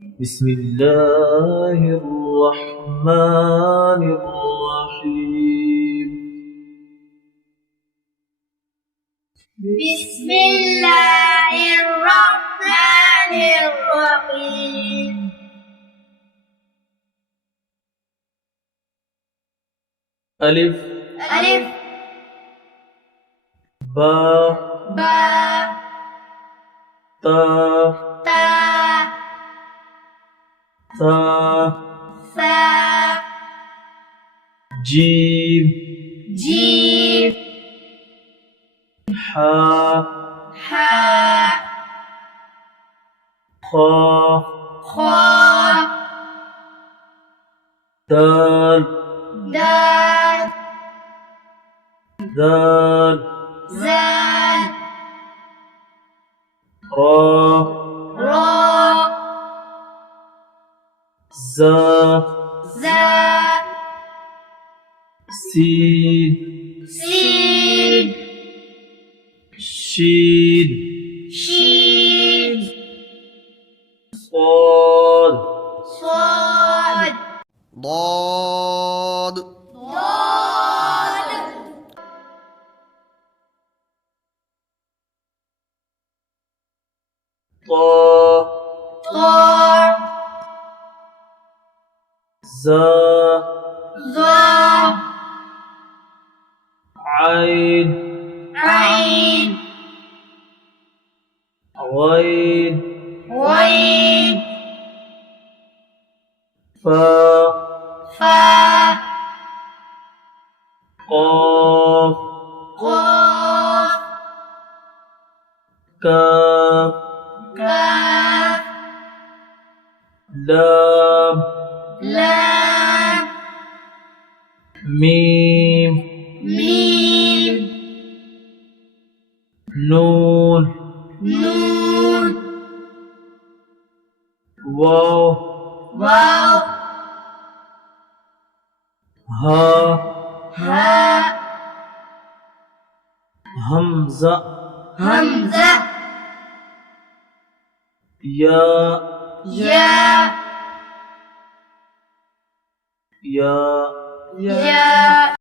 بسم الله الرحمن الرحيم. بسم الله الرحمن الرحيم. ألف ألف با با تا تا ثا ثا جيم جيم حا حا خا خا دال دال ذال زال را را زا زا سين سين شين شين صاد صاد ضاد ضاد طا طا زا ظا عين عين غين غين فا فا قاف قاف كاف كاف لام لام ميم ميم نون نون واو واو ها ها همزة همزة يا يا يا يا